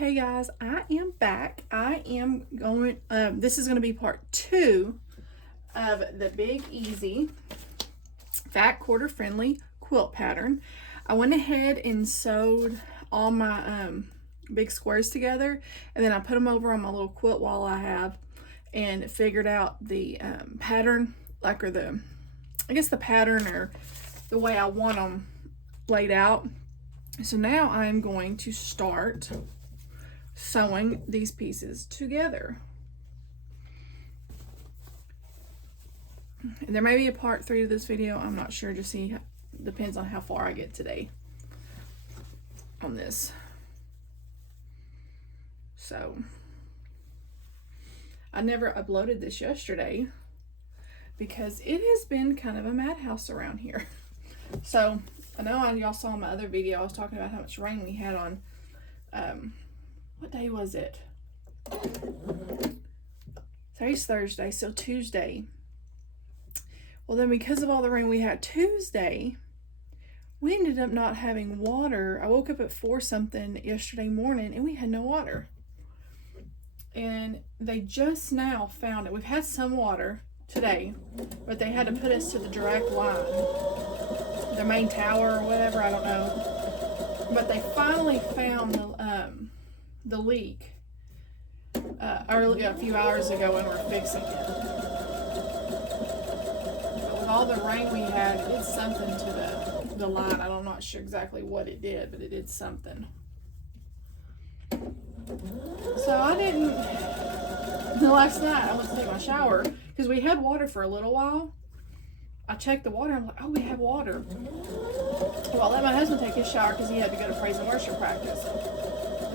Hey guys, I am back. I am going, this is going to be part 2 of the Big Easy Fat Quarter Friendly quilt pattern. I went ahead and sewed all my big squares together, and then I put them over on my little quilt wall I have and figured out the pattern, I guess the pattern or the way I want them laid out. So now I'm going to start sewing these pieces together. And there may be a part 3 to this video. I'm not sure. Just see, depends on how far I get today on this. So I never uploaded this yesterday because it has been kind of a madhouse around here. So I know y'all saw my other video. I was talking about how much rain we had on what day was it? Today's Thursday, so Tuesday. Well, then because of all the rain we had Tuesday, we ended up not having water. I woke up at 4 something yesterday morning and we had no water. And they just now found it. We've had some water today, but they had to put us to the direct line, the main tower or whatever, I don't know. But they finally found the leak early, a few hours ago, when we're fixing it. But with all the rain we had, it did something to the line. I'm not sure exactly what it did, but it did something. So I didn't, last night I went to take my shower because we had water for a little while. I checked the water, I'm like, oh, we have water. Well, I let my husband take his shower because he had to go to praise and worship practice.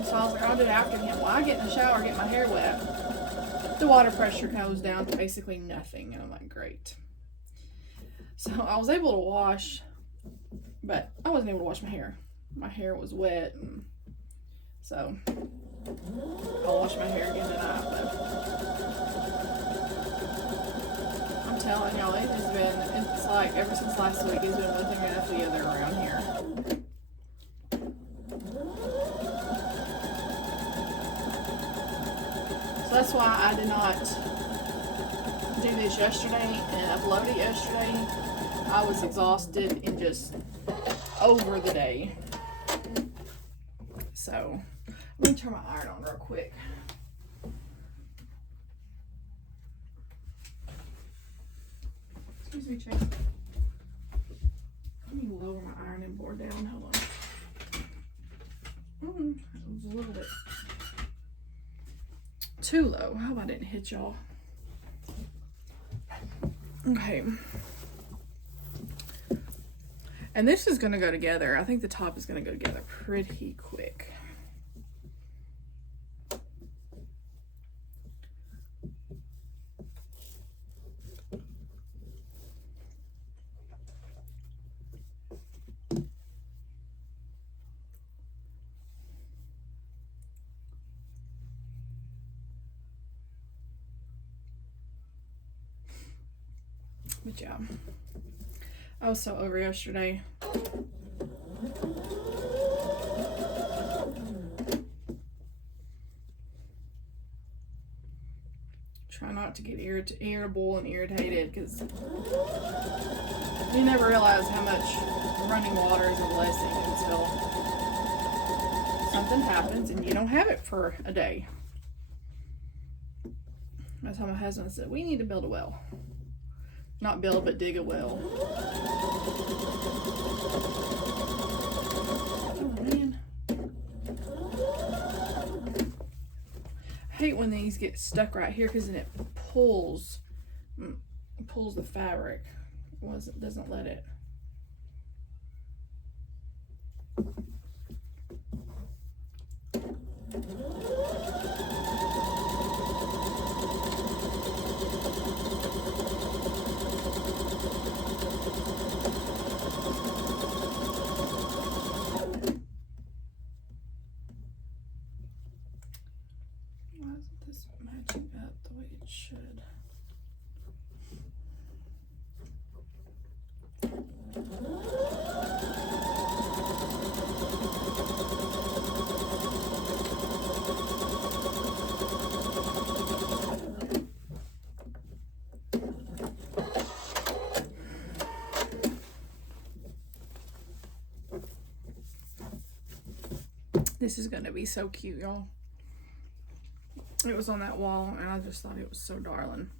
So I was like, I'll do it after him. Well, I get in the shower, get my hair wet. The water pressure goes down to basically nothing. And I'm like, great. So I was able to wash, but I wasn't able to wash my hair. My hair was wet. And so I'll wash my hair again tonight. But I'm telling y'all, it has been, it's like ever since last week, it's been one thing after the other around here. That's why I did not do this yesterday and upload it yesterday. I was exhausted and just over the day. So let me turn my iron on real quick. Excuse me, Chase. Let me lower my ironing board down. Hold on. It was a little bit too low. I hope I didn't hit y'all. Okay. And this is going to go together. I think the top is going to go together pretty quick. But yeah, I was so over yesterday. Try not to get irritable and irritated, because you never realize how much running water is a blessing until something happens and you don't have it for a day. That's how my husband said, we need to build a well. Not build, but dig a well. Oh, man. I hate when these get stuck right here because then it pulls the fabric. It doesn't let it. Matching up the way it should. This is gonna be so cute, y'all. It was on that wall and I just thought it was so darling.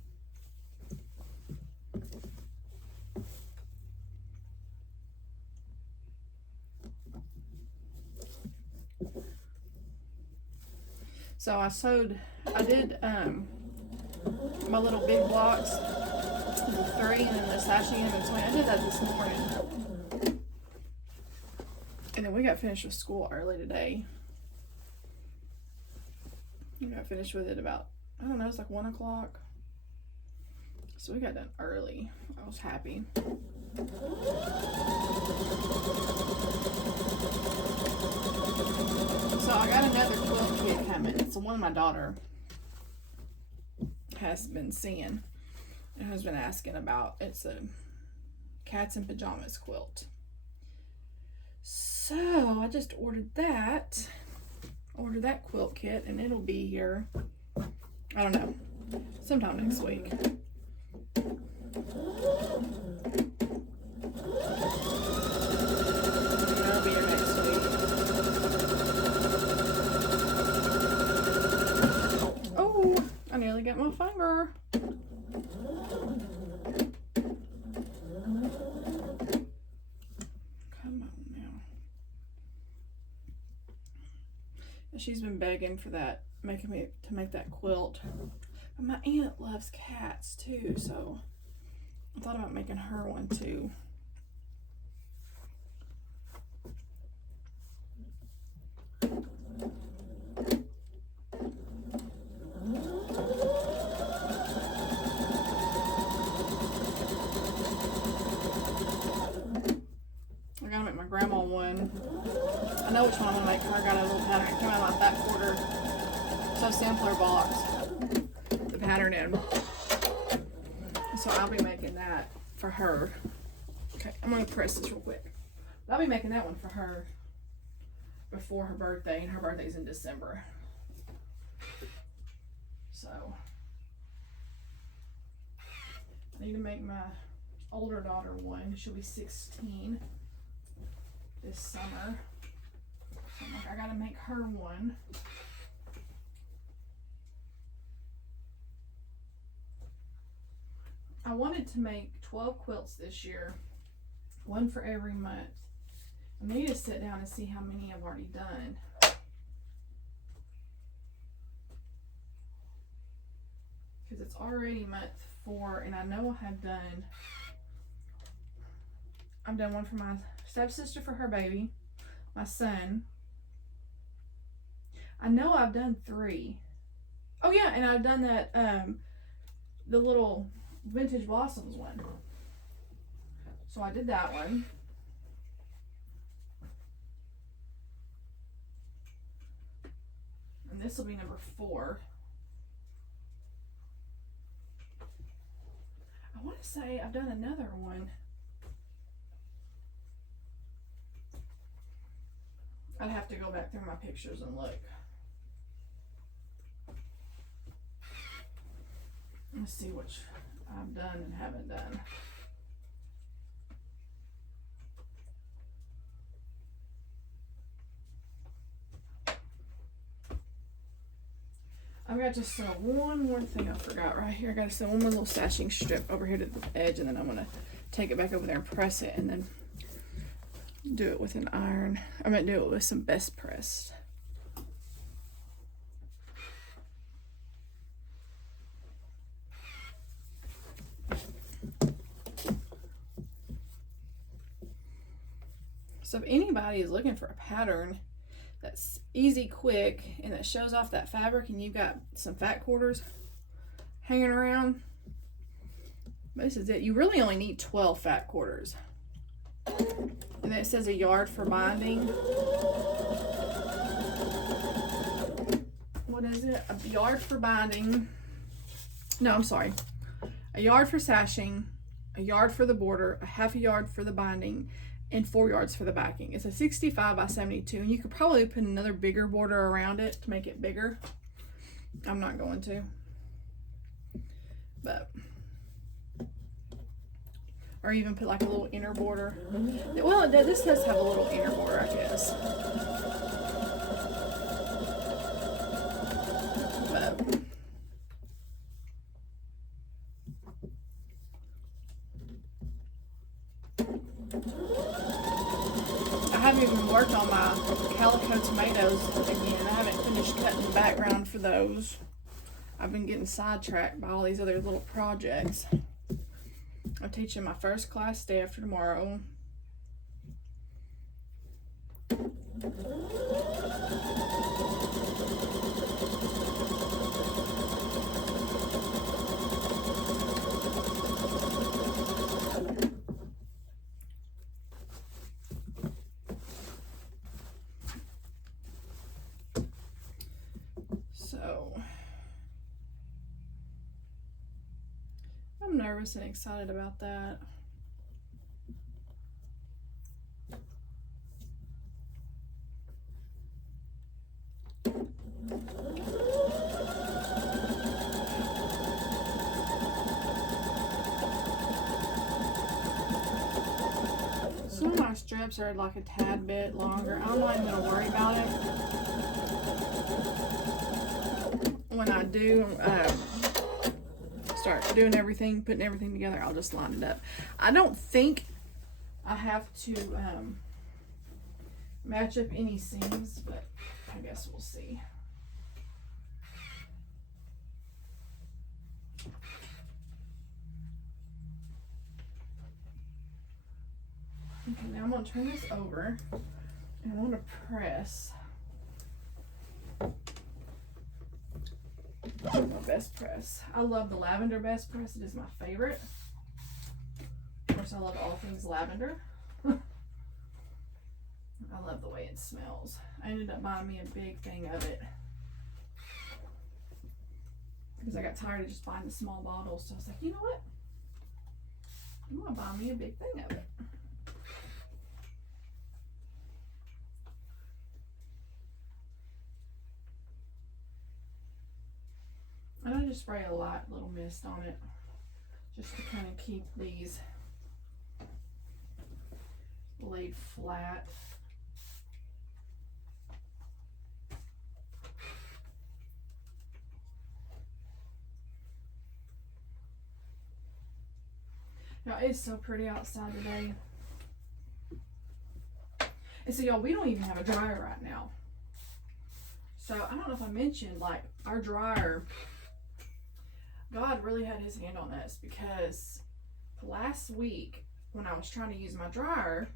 So I did my little big blocks, the 3 and then the sashing in between. I did that this morning. And then we got finished with school early today. We got finished with it about, I don't know, it's like 1 o'clock. So we got done early. I was happy. So I got another quilt kit coming. It's the one my daughter has been seeing and has been asking about. It's a cats in pajamas quilt. So I just ordered that quilt kit, and it'll be here, I don't know, sometime next week. It'll be here next week. Oh, I nearly got my finger. She's been begging for that, making me to make that quilt. But my aunt loves cats too, so I thought about making her one too. I gotta make my grandma one. I know which one I'm gonna make her. I got a little pattern. It came out like that quarter. So sampler box. The pattern in. So I'll be making that for her. Okay, I'm gonna press this real quick. I'll be making that one for her before her birthday, and her birthday's in December. So I need to make my older daughter one. She'll be 16 this summer. So I'm like, I gotta make her one. I wanted to make 12 quilts this year, one for every month. I need to sit down and see how many I've already done. Because it's already month 4, and I know I've done one for my stepsister for her baby, my son. I know I've done 3. Oh yeah, and I've done that, the little Vintage Blossoms one. So I did that one. And this will be number 4. I want to say I've done another one. I'd have to go back through my pictures and look. Let's see which I've done and haven't done. I've got to sew one more thing I forgot right here. I got to sew one more little sashing strip over here to the edge, and then I'm going to take it back over there and press it, and then do it with an iron. I'm going to do it with some Best Press. So if anybody is looking for a pattern that's easy, quick, and that shows off that fabric, and you've got some fat quarters hanging around, this is it. You really only need 12 fat quarters. And then it says a yard for binding. What is it? A yard for binding. No, I'm sorry. A yard for sashing, a yard for the border, a half a yard for the binding, and 4 yards for the backing. It's a 65 by 72, and you could probably put another bigger border around it to make it bigger. I'm not going to, but, or even put like a little inner border. Well, this does have a little inner border, I guess. worked on my calico tomatoes again. I haven't finished cutting the background for those. I've been getting sidetracked by all these other little projects. I'm teaching my first class day after tomorrow. So I'm nervous and excited about that. Some of my strips are like a tad bit longer. I'm not even gonna worry about it. When I do start doing everything, putting everything together, I'll just line it up. I don't think I have to match up any seams, but I guess we'll see. Okay, now I'm gonna turn this over and I'm gonna press my best press. I love the lavender best press. It is my favorite. Of course, I love all things lavender. I love the way it smells. I ended up buying me a big thing of it because I got tired of just buying the small bottles. So I was like, you know what? I'm gonna buy me a big thing of it. And I just spray a light little mist on it just to kind of keep these laid flat. Now it's so pretty outside today. And so y'all, we don't even have a dryer right now. So I don't know if I mentioned, like, our dryer, God really had his hand on us, because last week when I was trying to use my dryer,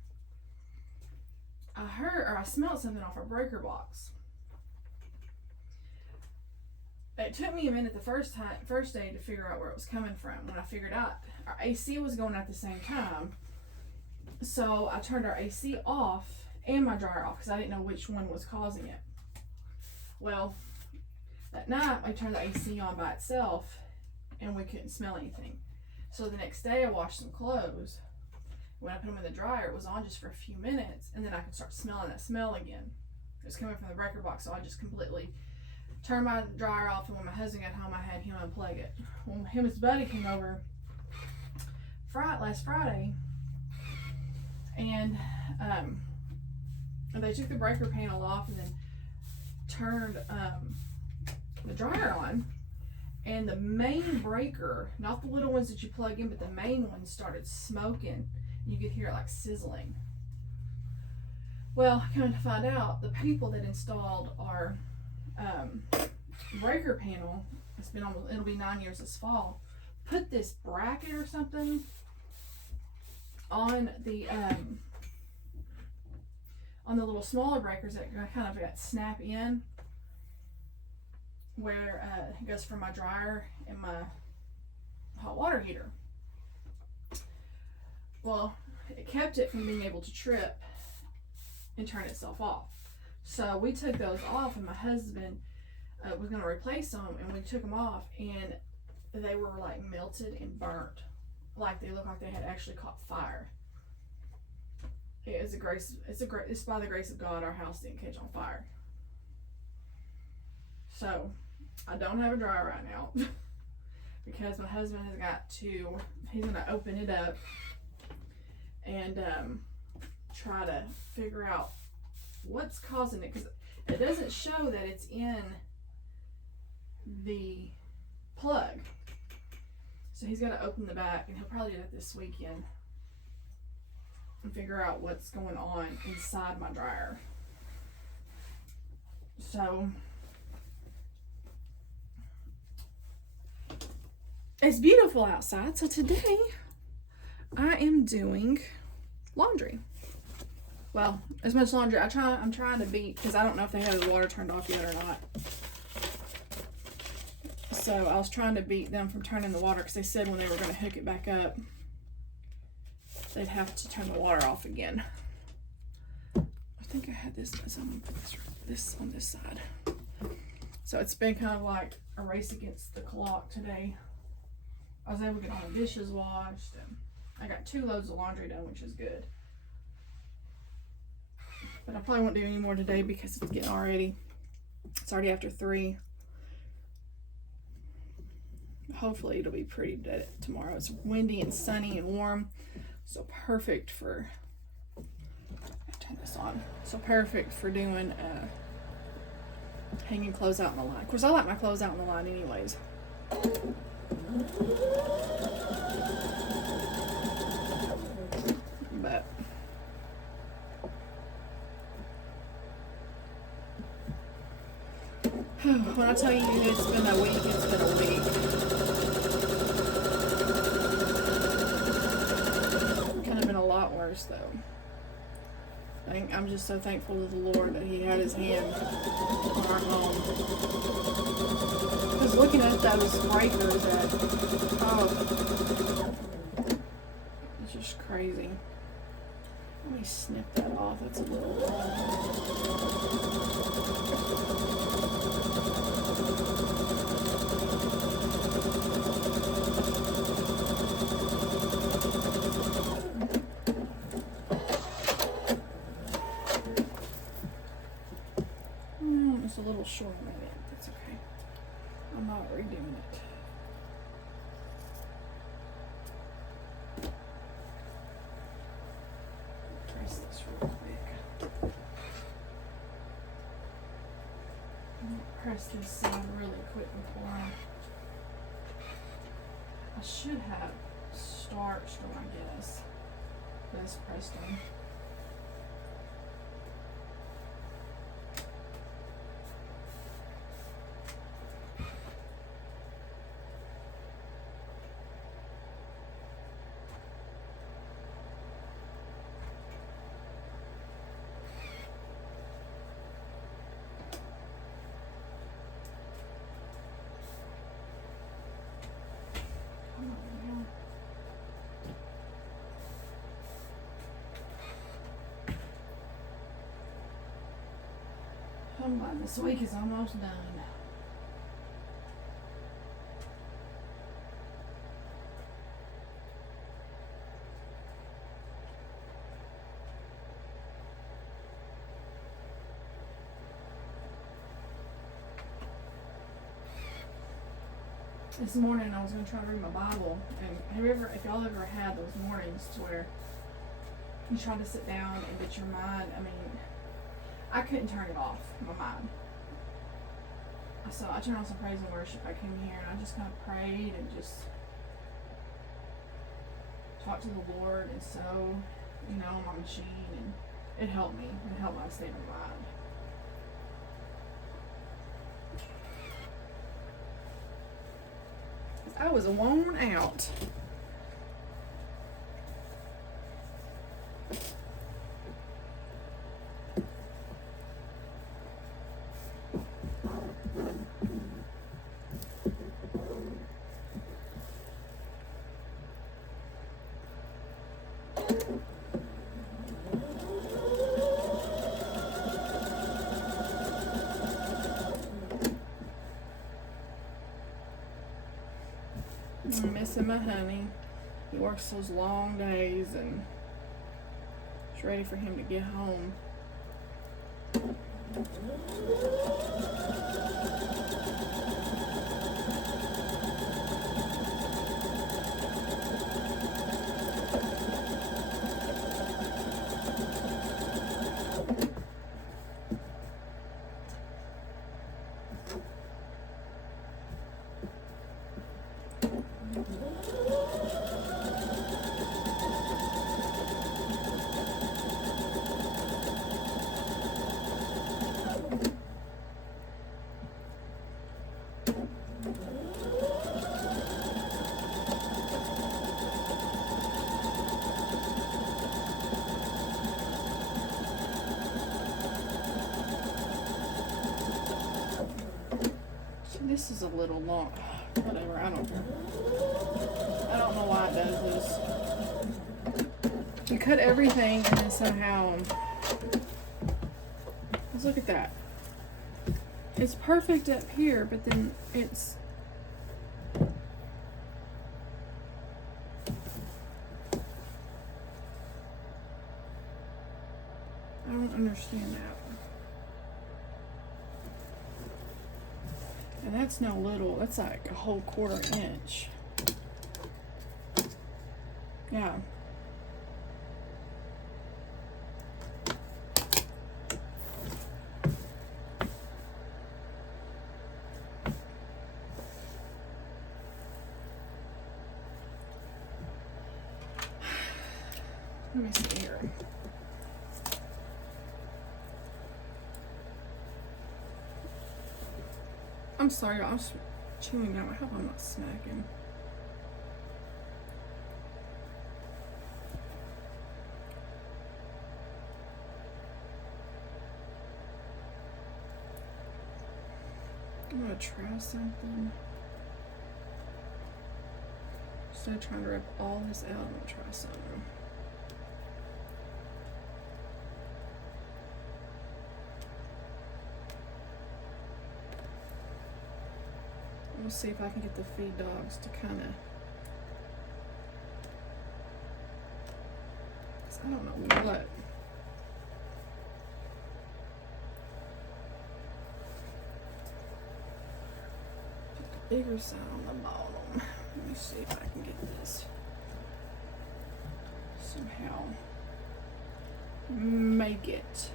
I heard, or I smelled something off our breaker box. It took me a minute the first day to figure out where it was coming from. When I figured out, our AC was going at the same time. So I turned our AC off and my dryer off because I didn't know which one was causing it. Well, that night I turned the AC on by itself and we couldn't smell anything. So the next day I washed some clothes. When I put them in the dryer, it was on just for a few minutes, and then I could start smelling that smell again. It was coming from the breaker box, so I just completely turned my dryer off, and when my husband got home, I had him unplug it. When him and his buddy came over last Friday, and they took the breaker panel off and then turned the dryer on, and the main breaker, not the little ones that you plug in, but the main ones started smoking. You could hear it like sizzling. Well, coming to find out, the people that installed our breaker panel, it'll be 9 years this fall, put this bracket or something on the little smaller breakers that kind of got snap in, where it goes from my dryer and my hot water heater. Well, it kept it from being able to trip and turn itself off. So we took those off, and my husband was going to replace them, and we took them off, and they were like melted and burnt, like they looked like they had actually caught fire. It's by the grace of God our house didn't catch on fire. So I don't have a dryer right now because my husband he's going to open it up and try to figure out what's causing it, because it doesn't show that it's in the plug. So he's got to open the back, and he'll probably do that this weekend. and figure out what's going on inside my dryer. So it's beautiful outside, so today I am doing laundry. Well, as much laundry I'm trying to beat, because I don't know if they have the water turned off yet or not. So I was trying to beat them from turning the water, because they said when they were going to hook it back up, they'd have to turn the water off again. I think I had this, so I'm going to put this on this side. So it's been kind of like a race against the clock today. I was able to get all the dishes washed, and I got 2 loads of laundry done, which is good. But I probably won't do any more today because it's getting already, it's already after 3. Hopefully it'll be pretty dead tomorrow. It's windy and sunny and warm, so perfect for, turn this on, so perfect for doing hanging clothes out in the line. Of course, I like my clothes out in the line anyways. But when I tell you it's been a week, it's been a week. Kind of been a lot worse though. I'm just so thankful to the Lord that He had His hand on our home. Because looking at those breakers, it's just crazy. Let me snip that off. That's a little it's a little short on it. That's okay. I'm not redoing it. Press this real quick. Press this side really quick before I should have starched them, I guess. That's pressed them. Come on, this week is almost done. This morning I was going to try to read my Bible, and if y'all ever had those mornings to where you try to sit down and get your mind, I couldn't turn it off, my mind. So I turned on some praise and worship. I came here and I just kind of prayed and just talked to the Lord, and so, on my machine, and it helped me. It helped my state of mind. I was worn out. I'm missing my honey. He works those long days, and it's ready for him to get home. this is a little long. Whatever, I don't care. I don't know why it does this. You cut everything and then somehow, let's look at that. It's perfect up here, but then it's, I don't understand that. And that's no little, that's like a whole 1/4 inch. Yeah. Let me see here. I'm sorry, I was chewing gum. I hope I'm not smacking. I'm gonna try something. Instead of trying to rip all this out, I'm gonna try something. We'll see if I can get the feed dogs to kind of, I don't know what. Put the bigger side on the bottom. Let me see if I can get this somehow make it.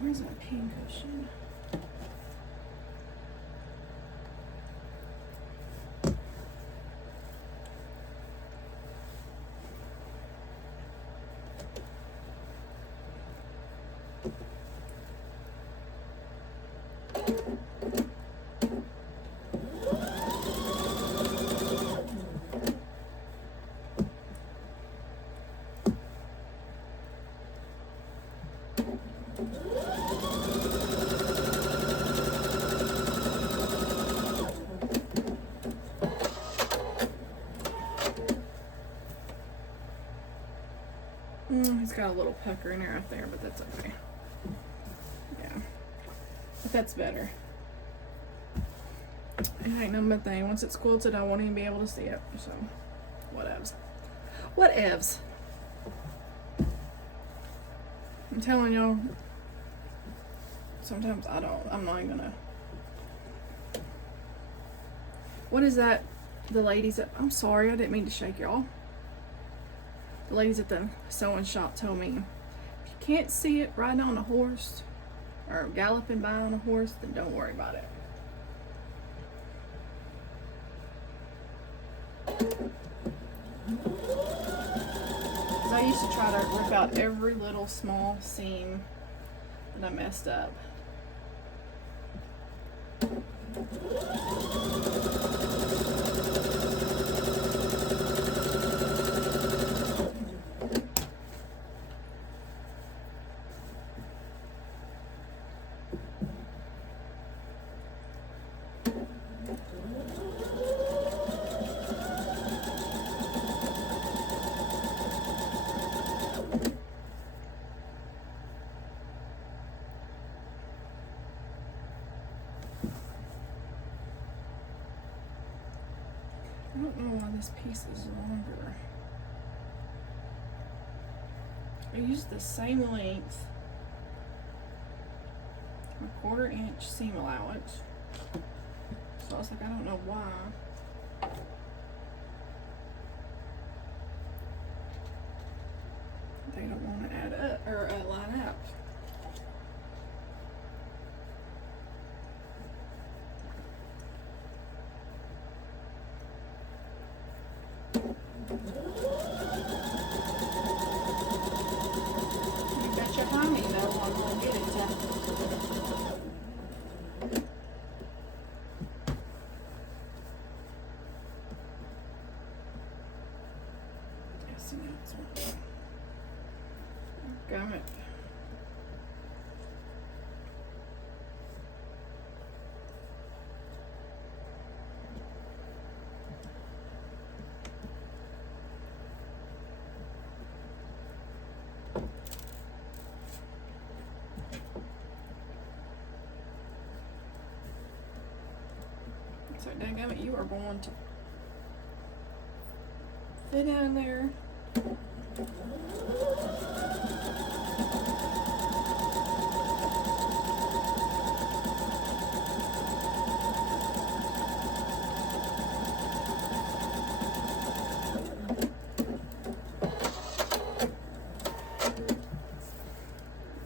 Where's my pin cushion? He's got a little pucker in there right there, but that's okay. Yeah, but that's better. It ain't no bad thing. Once it's quilted, I won't even be able to see it. So, whatevs. Whatevs. I'm telling y'all, sometimes I'm not even gonna. What is that? The ladies at, I'm sorry, I didn't mean to shake y'all. The ladies at the sewing shop told me, if you can't see it riding on a horse or galloping by on a horse, then don't worry about it. I used to try to rip out every little small seam that I messed up. I don't know why this piece is longer. I used the same length, a 1/4 inch seam allowance. So I was like, I don't know why. They don't want to add up or line up. You bet your honey though, I'm gonna get it to. See now it's one. Got it. So dadgummit, you are going to fit in there.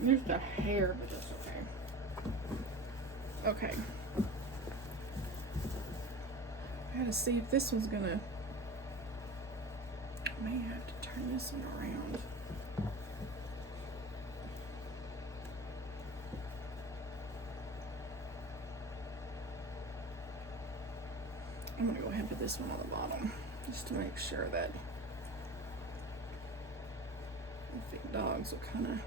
Just a hair, but it's okay. Okay. I gotta see if this one's gonna. I may have to turn this one around. I'm gonna go ahead and put this one on the bottom just to make sure that the big dogs will kind of.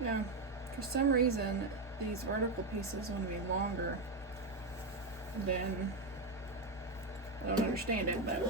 Now, for some reason, these vertical pieces want to be longer than, I don't understand it, but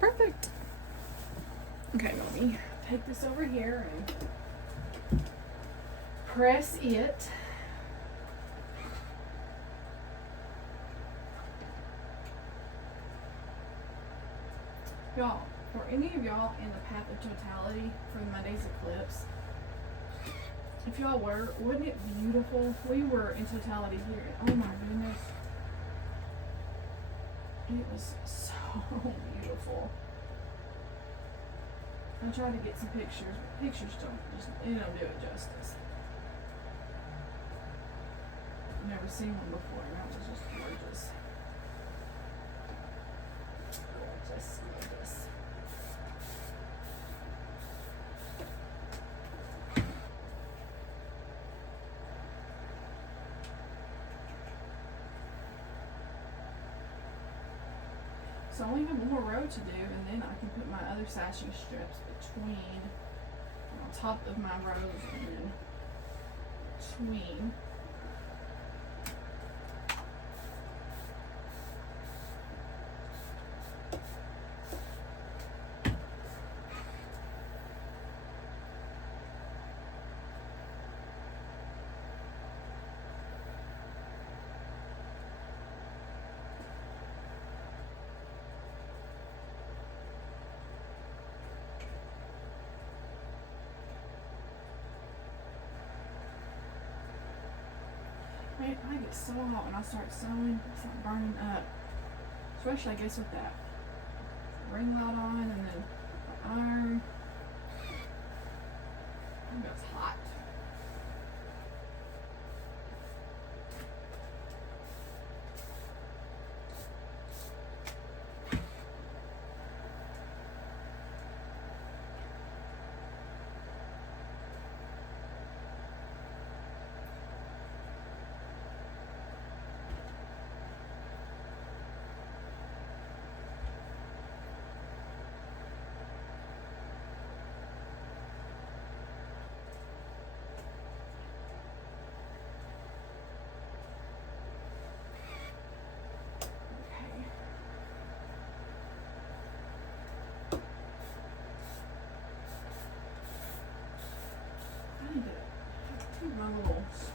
perfect. Okay, let me take this over here and press it. Y'all, for any of y'all in the path of totality for the Monday's eclipse, if y'all were, wasn't it beautiful? We were in totality here. Oh my goodness. It was so beautiful. I tried to get some pictures, but pictures don't do it justice. Never seen one before, and that was just gorgeous. Gorgeous, gorgeous. So I only have one more row to do, and then I can put my other sashing strips between, on top of my rows, and then between. I get so hot when I start sewing, I start burning up. Especially, I guess, with that ring light on and then the iron. I think that's hot.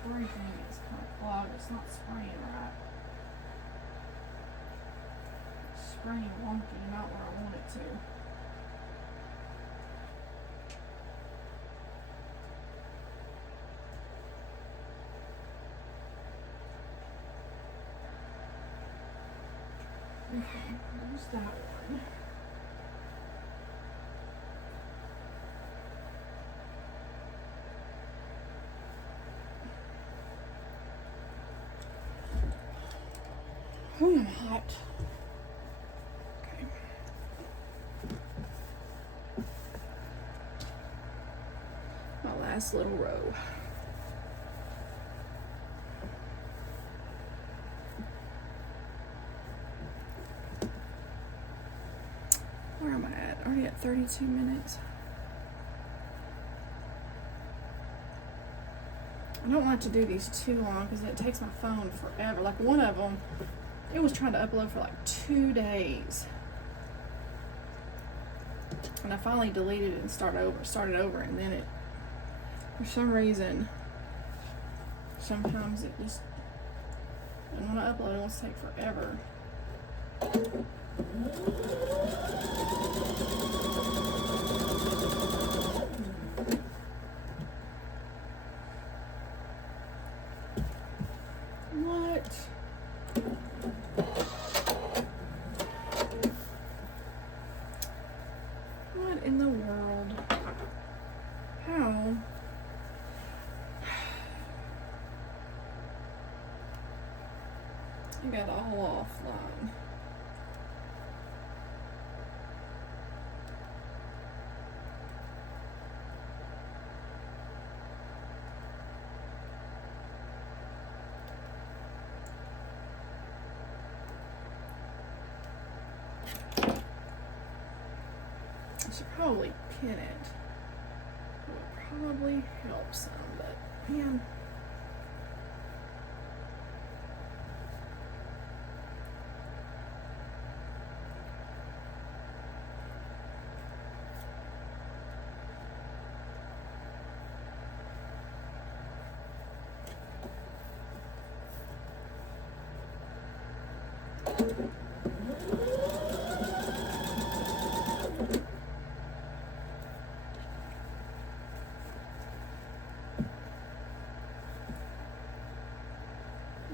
spray thing is kind of clogged. It's not spraying right. It's spraying wonky, not where I want it to. Okay, there's that one. Oh, I'm hot. Okay. My last little row. Where am I at? Already at 32 minutes. I don't like to do these too long because it takes my phone forever. Like one of them, it was trying to upload for like 2 days. And I finally deleted it and started over, and then it, for some reason, sometimes it just, and when I upload it wants to take forever. What? What in the world? How? I got all offline. I should probably pin it. It would probably help some, but man.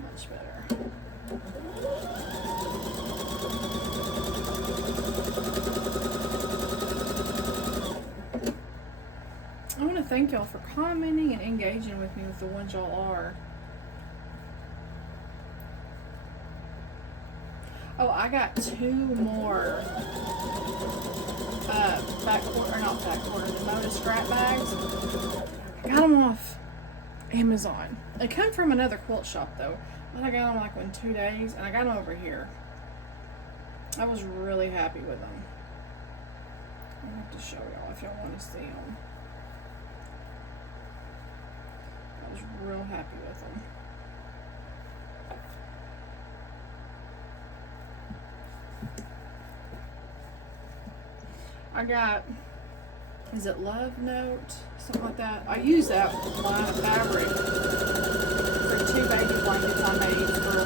Much better. I want to thank y'all for commenting and engaging with me with the ones y'all are. Oh, I got 2 more back quarter, or not back quarter, the Moda scrap bags. I got them off Amazon. They come from another quilt shop though, but I got them like in 2 days, and I got them over here. I was really happy with them. I'll have to show y'all if y'all want to see them. I was real happy with them. I got, is it Love Note? Something like that. I use that line of fabric for 2 baby blankets I made for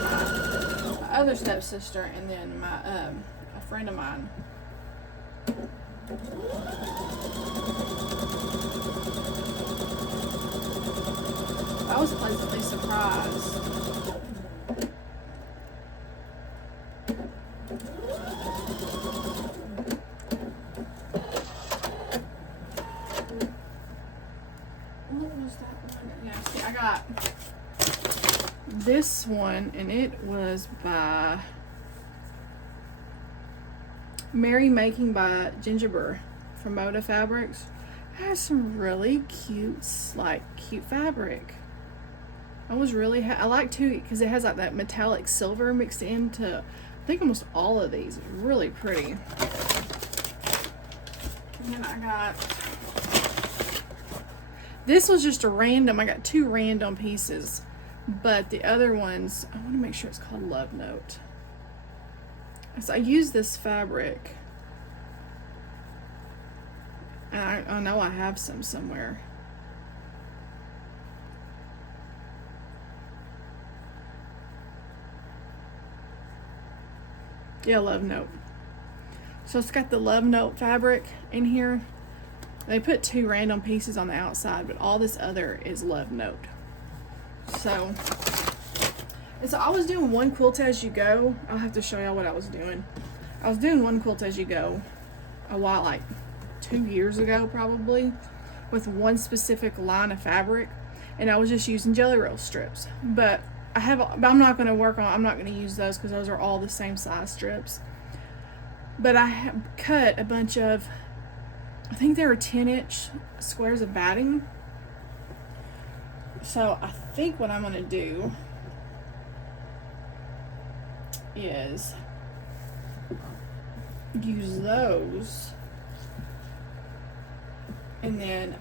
my other stepsister and then my a friend of mine. I was pleasantly surprised. What was that one? Yeah, see, I got this one, and it was by Merry Making by Gingerbread from Moda Fabrics. It has some really cute, cute fabric. I was really, I like too, because it has like that metallic silver mixed into, I think almost all of these. It's really pretty. And then I got, this was just a random, I got 2 random pieces, but the other ones, I want to make sure it's called Love Note. So I use this fabric, and I know I have some somewhere. Yeah, Love Note. So it's got the Love Note fabric in here. They put 2 random pieces on the outside, but all this other is Love Note. So I was doing one quilt as you go. I'll have to show y'all what I was doing. I was doing one quilt as you go a while, like 2 years ago probably, with one specific line of fabric, and I was just using Jelly Roll strips. But I'm not going to use those because those are all the same size strips. But I have cut a bunch of, I think they were 10-inch squares of batting. So I think what I'm going to do is use those, and then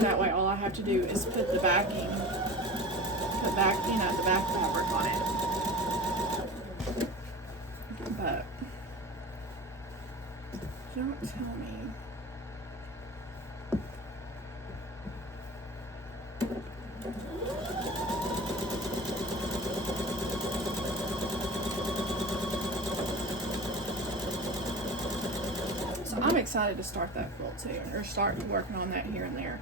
that way all I have to do is put the backing, the back fabric on it. But don't tell me. So I'm excited to start that quilt too, or start working on that here and there.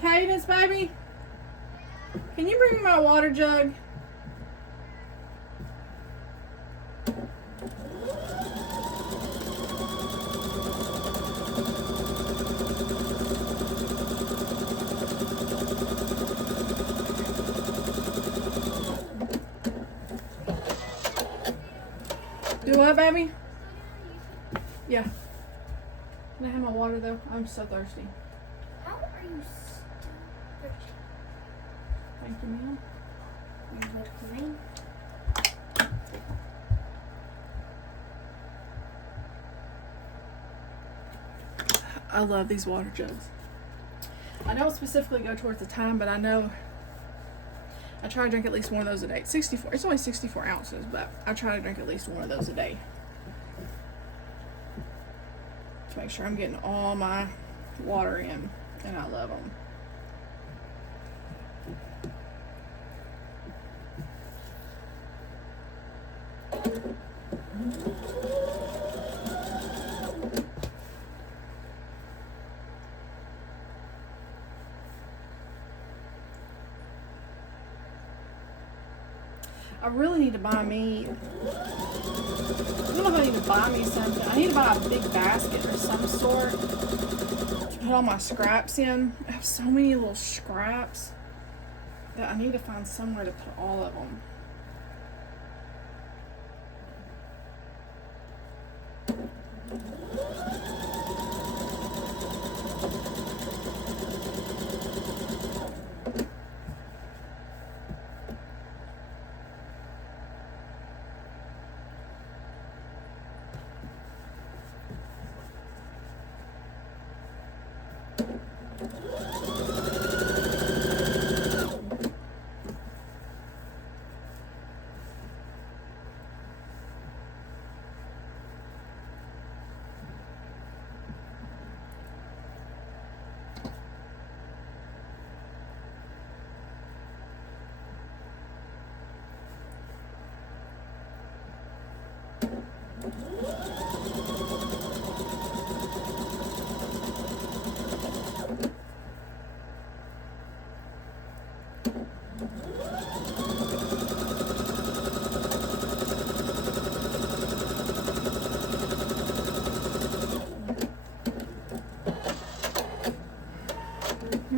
Cadence, baby, can you bring me my water jug? Do what, baby? Yeah. Can I have my water though? I'm so thirsty. How are you still thirsty? Thank you, ma'am. You're welcome. I love these water jugs. I don't specifically go towards the time, but I know I try to drink at least one of those a day. 64. It's only 64 ounces, but I try to drink at least one of those a day to make sure I'm getting all my water in, and I love them. I really need to buy me, I don't know if I need to buy me something. I need to buy a big basket or some sort to put all my scraps in. I have so many little scraps that I need to find somewhere to put all of them.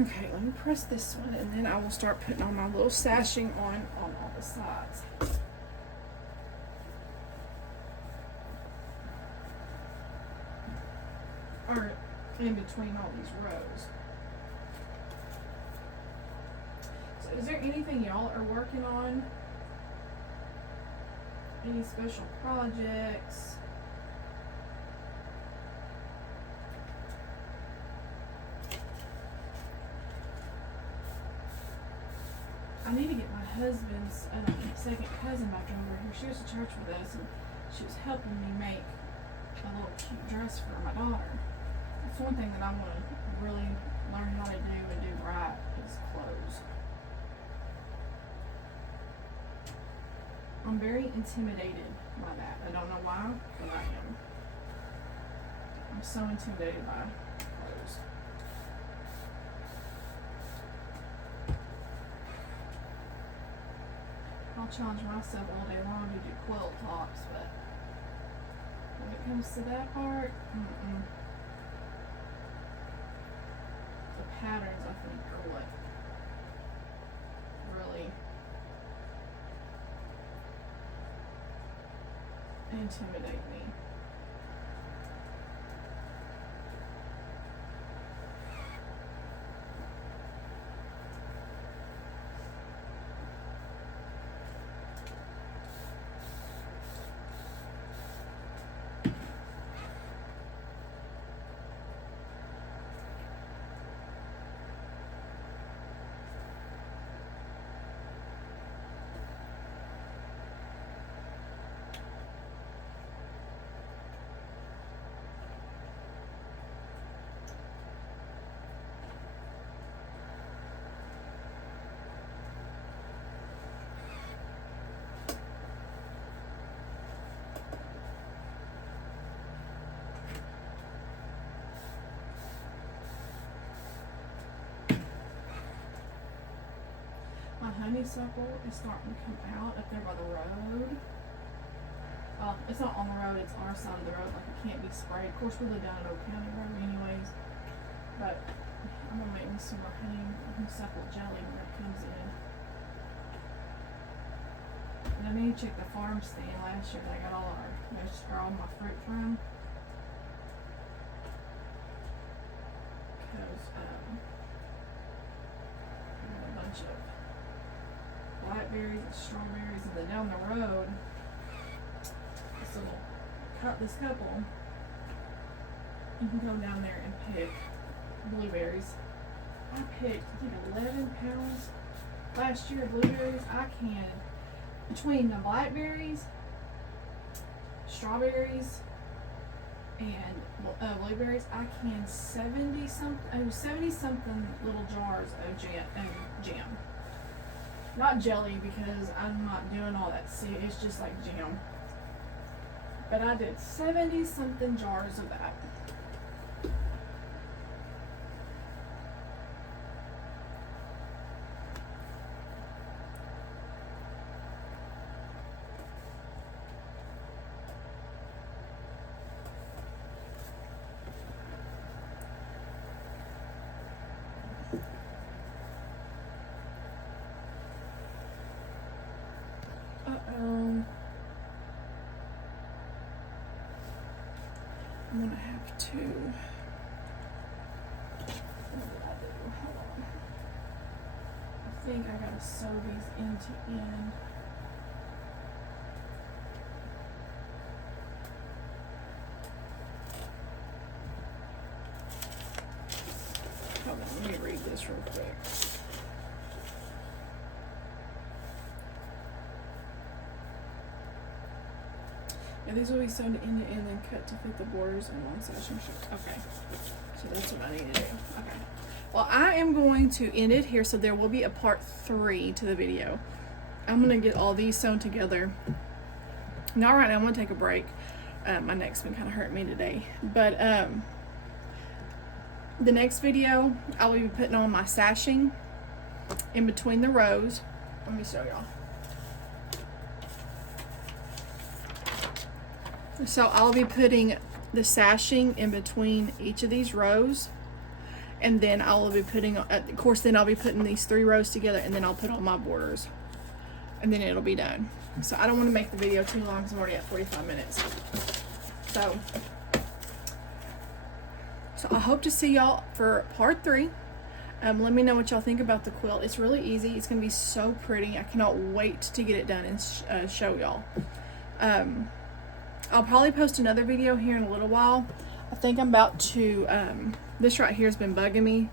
Okay, let me press this one, and then I will start putting on my little sashing on all the sides. Or in between all these rows. So is there anything y'all are working on? Any special projects? I need to get my husband's second cousin back over here. She was to church with us, and she was helping me make a little cute dress for my daughter. That's one thing that I want to really learn how to do and do right is clothes. I'm very intimidated by that. I don't know why, but I am. I'm so intimidated by clothes. I'll challenge myself all day long to do quilt tops, but when it comes to that part, the patterns I think are what really intimidate me. My honeysuckle is starting to come out up there by the road. Well, it's not on the road, it's our side of the road, like it can't be sprayed. Of course, we live down an Oak County road anyways. But I'm gonna make me some more honeysuckle jelly when it comes in. And I need to check the farm stand last year that I got all my fruit from. Because I got a bunch of blackberries and strawberries, and then down the road, this couple, you can come down there and pick blueberries. I picked, I think 11 pounds last year of blueberries. I can, between the blackberries, strawberries, and blueberries, I can 70 something little jars of jam. Not jelly, because I'm not doing all that. See, it's just like jam. But I did 70 something jars of that. I'm gonna have to. What did I do? Hold on. I think I gotta sew these end to end. Hold on, let me read this real quick. Yeah, these will be sewn end to end and cut to fit the borders and one section. Okay, so that's what I need to do. Okay, well, I am going to end it here, so there will be a part 3 to the video. I'm gonna get all these sewn together. Now, right now, I'm gonna take a break. My neck's been kind of hurting me today, but the next video, I will be putting on my sashing in between the rows. Let me show y'all. So I'll be putting the sashing in between each of these rows, and then I will be putting, of course, then I'll be putting these 3 rows together, and then I'll put on my borders, and then it'll be done. So I don't want to make the video too long because I'm already at 45 minutes. So I hope to see y'all for part 3. Let me know what y'all think about the quilt. It's really easy. It's gonna be so pretty. I cannot wait to get it done and show y'all. I'll probably post another video here in a little while. I think I'm about to, this right here has been bugging me,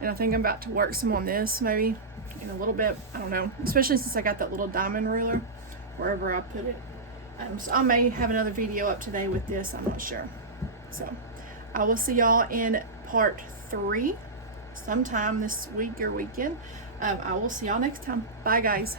and I think I'm about to work some on this maybe in a little bit. I don't know, especially since I got that little diamond ruler wherever I put it. So I may have another video up today with this. I'm not sure. So I will see y'all in part 3 sometime this week or weekend. I will see y'all next time. Bye, guys.